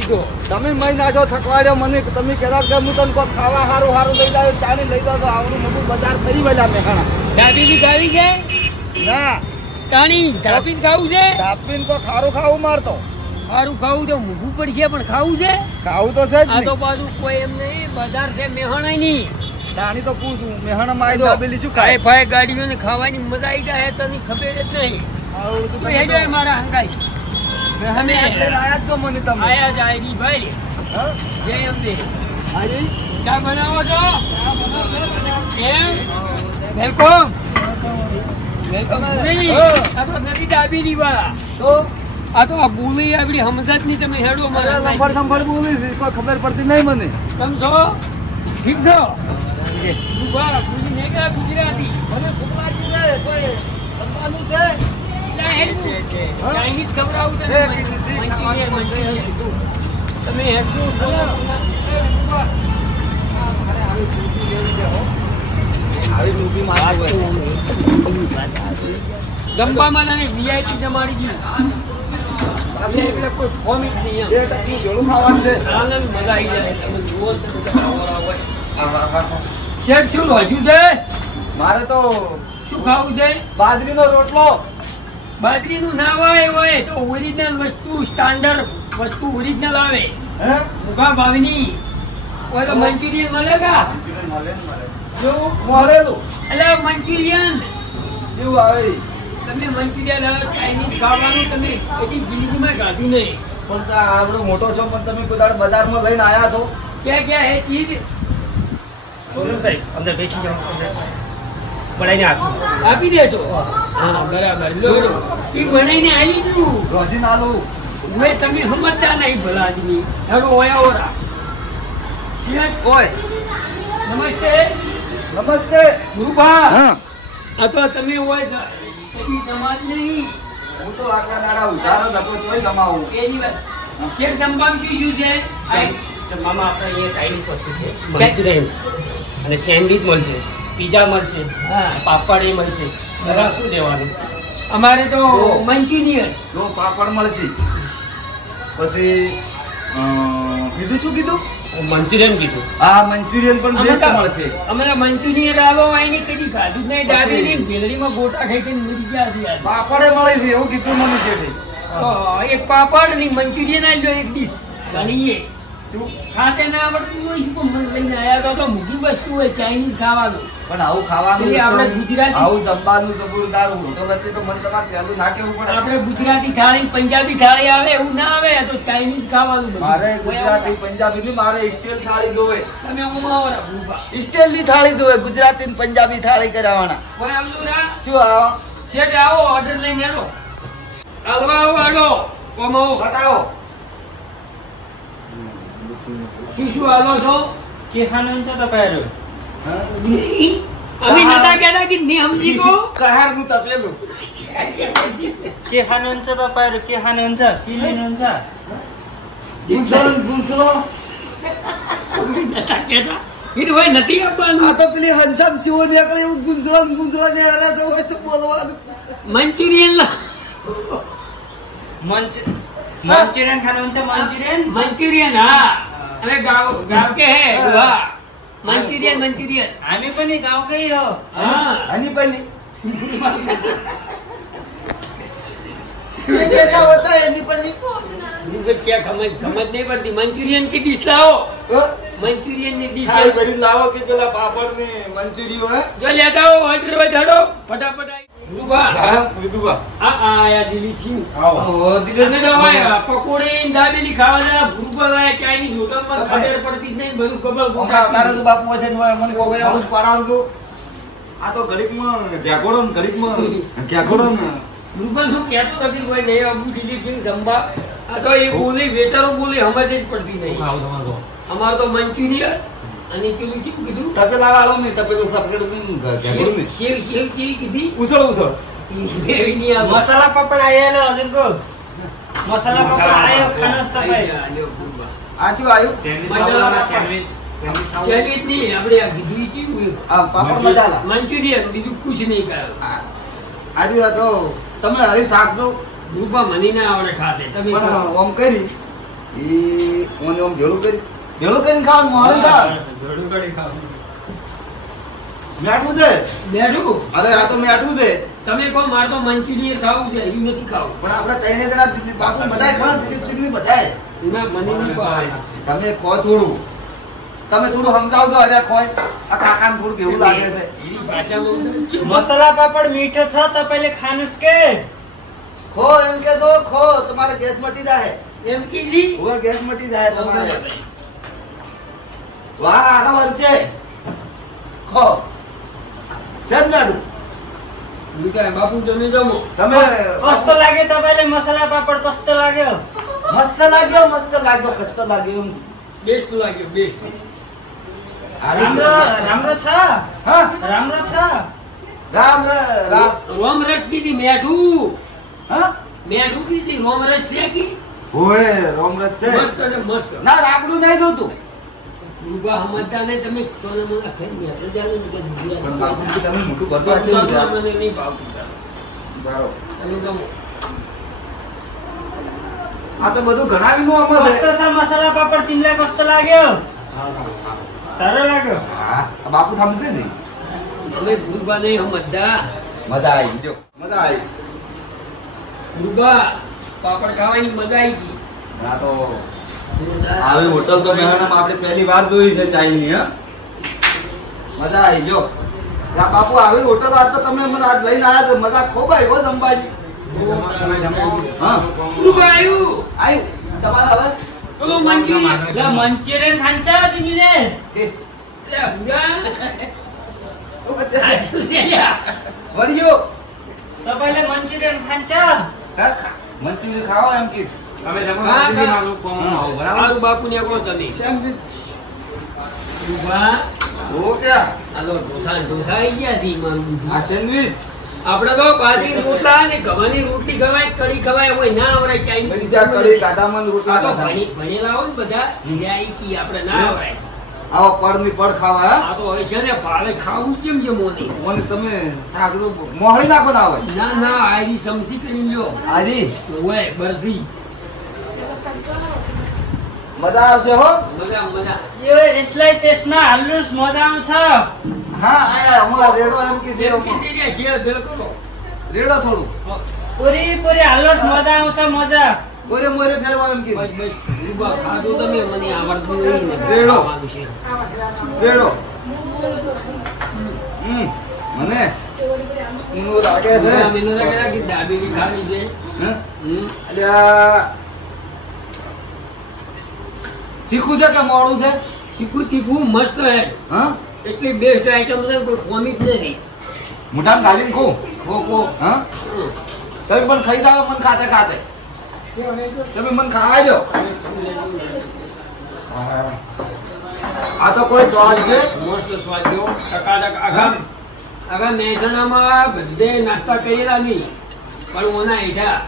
કીધો તમે મહી નાખો થકવાડ્યો મને તમે કહેતા કે હું તને કોઈ ખાવા હારું લઈ જાવ ચાણી લઈ જાવ તો આવડું મોટું બજાર ફરી વળ્યા મેખાણા ધાબીની ખાવી છે ના તાણી ધાબીને ખાવું છે ધાપીને કોઈ ખારું ખાવું મારતો સારું ખાવું તો મૂકવું પડશે પણ ખાવું છે ખાવું તો છે જ આ તો પાછું કોઈ એમ નહીં બજાર છે મેહાણા ની ચાણી તો પૂછું મેહાણા માં આવી દાબેલી શું ખાય ભાઈ ગાડીઓને ખાવાની મજા આવી જાય તને ખબર જ નહીં તો હેડો મારા હંગાઈ અમે આયા જ તો મને તમે આયા જાય ભાઈ જય અંબે ચા બનાવો છો કેમ વેલકમ વેલકમ નહીં આપણે નથી દાબેલી વાળા તો આ તો આ બોલી આપણી સમજ જ નહીં તમે હેડો મારા નંબર બોલી કોઈ ખબર પડતી નહીં મને તમે છો ઠીક છો ગુજરાતી મને ગુજરાતી છે કોઈ સંતાનું છે ચાઇનીઝ ખવડાવું તમે જમવામાં તને વીઆઈપી જમાડી ગયું એટલે કોઈ ફોર્મ જ નહીં આનંદ મજા આવી જાય તમે જુઓ શેઠ શું હજુ છે મારે તો શું ખાવું છે બાજરીનો રોટલો બાજરીનું ના હોય તો ઓરિજિનલ વસ્તુ સ્ટાન્ડર્ડ વસ્તુ ઓરિજિનલ આવે હે મુખા ભાવની કોઈ તો મંચુરિયન મળેગા જેવું મળેલું એટલે મંચુરિયન જેવું આવે તમે મંચુરિયન ચાઇનીઝ ખાવાનું તમે એની જિંદગીમાં ગાધું નહીં પણ આવડો મોટો છો પણ તમે કોઈ બજારમાં લઈને આયા છો ક્યાં હે ચીજ સાહેબ અંદર બેસી જાઓ બનાવીને આપી દેશો હા બરાબર લો એ બનાવીને આવી દઉં રોજી નાલું મેં તમે સમજતા નહીં ભલા આદમી હેડો ઓયા ઓરા શેઠ ઓય નમસ્તે નમસ્તે ગુરુભા હા આ તો તમે હોય કદી સમાજ નહીં હું તો આટલા દાડા ઉધાર જ હતો ચોય જમાવું એની વાત શેઠ જમવામાં શું છે જમવામાં આપણે અહીંયા ચાઇનીઝ વસ્તુ છે મંચુરિયન અને સેન્ડવિચ મળશે પીઝા મળશે હા પાપડ એ મળશે બરાબર શું લેવાનું અમારે તો મંચુરિયન જો પાપડ મળશે પછી બીજું શું કીધું મંચુરિયન કીધું હા મંચુરિયન પણ બેસ્ટ મળશે અમારા મંચુરિયન આવો એની કદી ખાધું નહીં દાબેલી ભેલડીમાં ગોટા ખાઈ ખાઈને મરી ગયા છે યાર પાપડે મળે છે એવું કીધું મને જેઠે તો એક પાપડ ની મંચુરિયન આલજો એક ડીશ ગણીએ શું ખાતે ના આવડતું હોય શું મન લઈને આયા તો મૂકી વસ્તુ હોય ચાઇનીઝ ખાવાનું પણ આવું ખાવાનું એટલે આપણે ગુજરાતી આવું જમવાનું જબરદાર હોટલ હતી તો મને તમારે પહેલું ના કેવું પડે આપણે ગુજરાતી થાળી પંજાબી થાળી આવે એવું ના આવે તો ચાઇનીઝ ખાવાનું બધું. મારે ગુજરાતી પંજાબી ની મારે સ્ટીલ થાળી જોવે તમે ઉમાવરા ભૂપા સ્ટીલ ની થાળી જોવે ગુજરાતી ને પંજાબી થાળી કરાવવાના કોઈ આવલું ના શું આવો શેઠ આવો ઓર્ડર લઈને આવો હલવા આવો કોમાવો બતાવો શું હાલો છો કે ખાનું છે તપાયરો અમે નતા કહેતા કે ની સમજી કો કહાર નું તપેલું કે ખાનું છે તપાયરો કે ખાનું છે પીલીનું છે ગુંસળો ગુંસળો અમે નતા કહેતા કીધું ભાઈ નથી આપવાનું આ તો પેલી હંસામ શિવો નીકળે એવું ગુંસળો ને હલા તો હોય તો બોલવાનું મંચુરિયન લા મંચુરિયન ખાનું છે મંચુરિયન હા અરે ગાવ કે હે વાહ મંચુરિયન આમે પણ ગાँव के ही हो હા हनी पन्नी ये कैसा होता है हनी पन्नी मुझे क्या समझ नहीं पड़ती मंचूरियन की डिश लाओ मंचूरियन की डिश खाई भरी लाओ कि पेला पापड़ ने मंचूरियन है जो लेता हो ऑर्डर बजाड़ो फटाफट रुबा हां विदुबा आ आया दिलीप सिंह आओ दिले અને તો ભાઈ પકોડી ને દાબેલી ખાવા જરા ભૂખવા લાય ચાઇનીઝ હોટલ માં ખબર પડતી જ નહીં બધું ખબર હમણાં તારે તો બાપુ છે ને મને કોઈ ખાવું પડાવ દો આ તો ઘડીક માં જાગોડો ને ઘડીક માં જાગોડો ને રૂપા શું કહેતો નથી કોઈ નહીં અબુ દિલીપ સિંહ જંબા આ તો એ બોલી વેટરો બોલી સમજ જ પડતી નહીં અમાર તો મંચુરિયન અને પેલું શું કીધું તપેલા વાળો ને તપેલું સપકેડ ને જાગોડો ને સેવ ચીલી કીધી ઉસળ ઉસળ બેવી ની આ मसाला पापड़ आया ना अजून को मसाला पापड़ आयो खाना तपाय આ શું આવ્યું સેન્ડવિચ ની આપણે આ કીધી હતી આ પાપડ મસાલા મંચુરિયન બીજું કુછ નહીં કર્યો આજુ આ તો તમે હરી શાક દો રૂપા મને ના આવડે ખાતે તમે પણ ઓમ કરી ઈ ઓને ઓમ ભેળું કરીને ખાવાનું મોહળી ખા જોડું કરી ખાવ મેઠું છે બેઠું અરે આ તો મેઠું છે તમે કહો મારે તો મંચુરિયન ખાવું છે એવું નથી ખાવું પણ આપણે ત્રણે જણા દિલીપ બાપુ બધાય ખાવ દિલીપ ચીની બધાય ના મને નહીં ભાવે તમે ખો થોડું તમે થોડું સમજાવજો અરે ખોય આ કાકાને થોડું કેવું લાગે છે એની ભાષામાં મસાલા પાપડ મીઠો છે તો પહેલે ખાનુસ કે ખો એમ કે દો ખો તમારે ગેસ મટી જાય એમ કીધી ઓય ગેસ મટી જાય તમારે વાહ આનો વર છે ખો સેજ મેડું વિકાય બાપુ તમે જમો તમે મસ્ત લાગે તો પહેલે મસાલા પાપડ મસ્ત લાગ્યો મસ્ત લાગ્યો કસ્ત લાગ્યો એમ બેસ્ટ લાગ્યો બેસ્ટ રામરો છે હા રામરો છે રામ રોમરસ કીધી મેઠું હા મેઠું કીધી રોમરસ છે કી ઓય રોમરત છે મસ્ત અને મસ્ત ના રાબડું નહીં જોતું ઉભા સમજતા ને તમે કોને મને ખાઈ ગયા તો ચાલો ને કે પણ બાપુજી તમે મોટું કરતો આ મને કેવું છે નહીં ભાવતું બરાબર તમે જમો આ તો બધું ઘણાવીનું અમર મસ્ત છે છે મસાલા પાપડ તીનલા મસ્ત લાગ્યો સારો લાગ્યો હા આ બાપુ સમજે ને તમે ભૂલવા નહીં સમજતા મજા આવી જો મજા આવી ભૂલવા પાપડ ખાવાની મજા આવી ગઈ આ તો આવી હોટલ તો મહેણામાં આપણે પહેલી વાર જોઈ છે ચાઈની હા મજા આવી જો આ બાપુ આવી હોટલ આજ તો તમે મને આજ લઈને આયા તો મજા ખૂબ આવી હો જમવાની હા ભૂલવા આવ્યું આવ્યું તમારે હવે ઓલો મંચુરિયન લે મંચુરિયન ખાંચા તમે લે એ, લે ભૂલા ઓ બચ્ચા. આ શું છે લ્યા? વળ્યો તો પહેલે મંચુરિયન ખાંચા હા, ખા. મંચુરિયન ખાવા એમ કે હા, હા. મારું બાપુ ને એકલો તમે ભૂલવા ઓ ક્યાં હાલો ઢોસા આવી ગયા છે મારું બુદ્ધિ. આ સેન્ડવિચ આપણે તો બાજરી રોટલા ને ગવાની રોટલી ખવાય કઢી ખવાય હોય ના આવરાય ચાઇનીઝ બધી ત્યાં કઢી ગાધામાં ને રોટલા આ તો ખાધા. ભણેલા હોય ને બધા હિરાઈ કી આપણે ના આવરાય આવા પડની પડ ખાવા હા આ તો હોય છે ને ભાવે ખાવું કેમ છે મોની મને તમે શાક તો મોહળી નાખો ના હોય ના ના આયરી સમસી કરી લ્યો આજી હોય બરસી મજા આવશે હો મજા મજા યો એસલાઈ તેસના હાલુસ મજાનું છે હા આયા અમાર રેડો એમ કે છે કીધી રે શેર બિલકુલ રેડો થોડું પૂરી પૂરી હાલુસ મજાનું છે મજા ઓરે મોરે ફેરવા એમ કે બસ બસ રૂબા ખાધું તમે મને આવડતું નહીં ને રેડો. ખાવાનું છે. રેડો મને ઈનું લાગે છે મને મને લાગે કે દાબેલી ખાવી છે હે? હમ. અલ્યા શીખું છે કે મોડું છે શીખું તીખું મસ્ત હે હા એટલી બેસ્ટ આઈટમ છે કોઈ ખોમી જ નથી મોઢામાં ગાલીને ખો ખો ખો હા તમે પણ ખાઈ જાવ મન ખાતે ખાતે તમે મન ખાવા દો આ તો કોઈ સ્વાદ છે મસ્ત સ્વાદ્યો ટકાટક આખા મહેસાણામાં બધે નાસ્તા કરેલા નહીં પણ ઓના હેઠા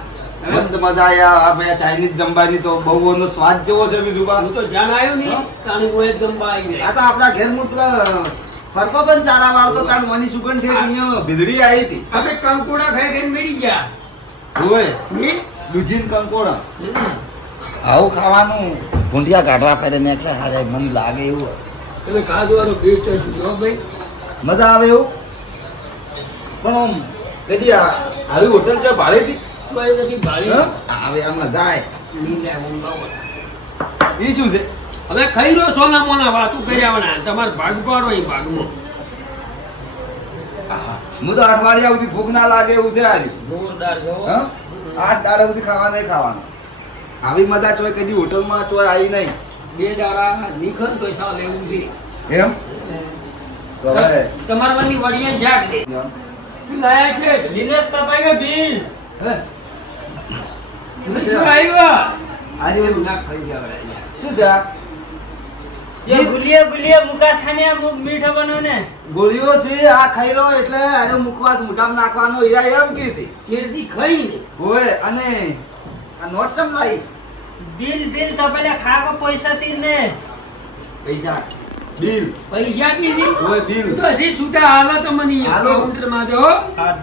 મસ્ત મજા આયા આ ભાઈ ચાઇનીઝ જમવાની તો બહુ એનો સ્વાદ જેવો છે બીજું બા હું તો જાણ આવ્યો નહીં હા? તાણી હું એકદમ આવી આ તો આપણા ઘેર હું પેલા ફરતો તો ને ચારા વાળતો તાણ મની સુગંધ છે અહીંયા ભીલડી આવી હતી આપણે કંકોડા ખાઈ ખાઈને મરી ગયા હોય નહીં? દૂધીન કંકોડા હમ. આવું ખાવાનું ભૂંડિયા કાઢવા ફેરે નીકળે હારે મન લાગે એવું તમે ખાધવાનો બેસ્ટ હશે જો ભાઈ મજા આવે એવું પણ આમ કદી આવી હોટલ છે ભાડે હતી કોઈ નથી ભાળી આવે આમાં જાય નહીં લે, હું લાવો. એ શું છે હવે ખાઈ રહ્યો સોના મોના વાતું કર્યા વણા તમારે ભાગ પાડો એ ભાગમાં હું તો અઠવાડિયા સુધી ભૂખ ના લાગે એવું છે આજે જોરદાર છો હા 8 દાડા સુધી ખાવા નહીં ખાવાનું આવી મજા ચોય કદી હોટલમાં ચોય આવી નહીં બે દાડા નિખન પૈસા લેવું છે એમ તો હવે તમારા વાલી વડિયા જાગ દે શું લાયા છે દિનેશ તપાઈ બિલ હે? શું આવ્યા આજે એવું ના ખાઈ જાવ યાર. શું છે આ? ये गुलिया गुलिया मुकास खाने मुख मीठा बनो ने ગોળીઓ છે આ ખાઈ લો એટલે આનો મુખવાસ મોઢામાં નાખવાનો હીરા એમ કીધી ચેડથી ખાઈ ને હોય અને આ નોટ ચમ લાઈ बिल बिल तो पहले खा को पैसा तीन ने પૈસા બિલ પૈસા કીધી હોય બિલ તો હજી છૂટા હાલો તો મને હાલો. કાઉન્ટરમાં દો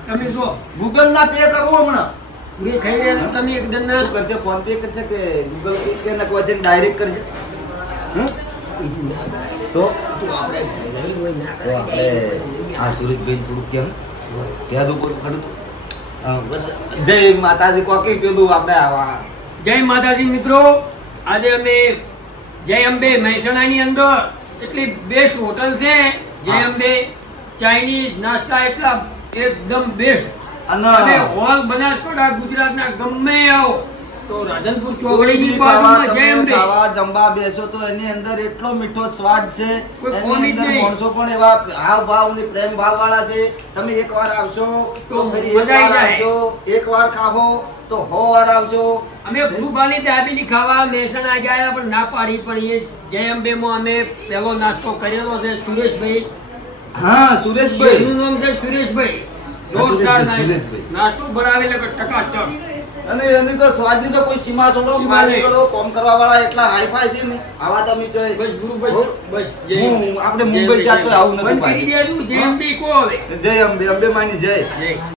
તમે જો ગૂગલ ના પે કરવો હમણાં બે ખાઈ રહ્યા તમે એકદમ ના શું કરશે? ફોન પે કરશે કે ગૂગલ પે કે ના કોઈ ડાયરેક્ટ કરશે? હમ? તો આપણે નહીં હોય ના તો આપણે આ સુરેશભાઈ થોડું કેમ કહેતું ખરું તો જય માતાજી કોકી કીધું આપણે આવા જય માતાજી મિત્રો, આજે અમે જય અંબે મહેસાણાની અંદર એટલી બેસ્ટ હોટલ છે જય અંબે ચાઇનીઝ નાસ્તા એટલા એકદમ બેસ્ટ અને હોલ બનાસકાંઠા ગુજરાતના ગમે આવો તો રાધનપુર ચોકડીની બાજુમાં જય અંબે ખાવા જમવા બેસો તો એની અંદર એટલો મીઠો સ્વાદ છે. કોઈ એની કોમી જ અંદર નહીં. માણસો પણ એવા હાવ ભાવ ને પ્રેમ ભાવ વાળા છે. તમે એકવાર આવશો તો તો ફરી મજા એકવાર આવી જાય. આવશો, એકવાર ખાવો તો 100 વાર આવશો. અમે ફૂલબાની દાબેલી ખાવા મહેસાણા ગયા પણ ના પાડી, પણ એ જય અંબેમાં અમે પહેલો નાસ્તો કરેલો છે. સુરેશભાઈ, હા સુરેશભાઈ એનું નામ છે સુરેશભાઈ. જોરદાર નાસ્તો બનાવે એટલે ટકાટક. અને એની તો સ્વાદની તો કોઈ સીમા છોડો. સીમા ખાલી નહીં. કરો કોમ કરવા વાળા એટલા હાઈફાઈ છે ને આવા તમે તો બસ ગુરુભાઈ, બસ જય હું અંબે. આપણે મુંબઈ જાતો આવું નથી બંધ કરી દેજો. જય અંબે કહો હવે. જય અંબે, અંબે માની જય. જય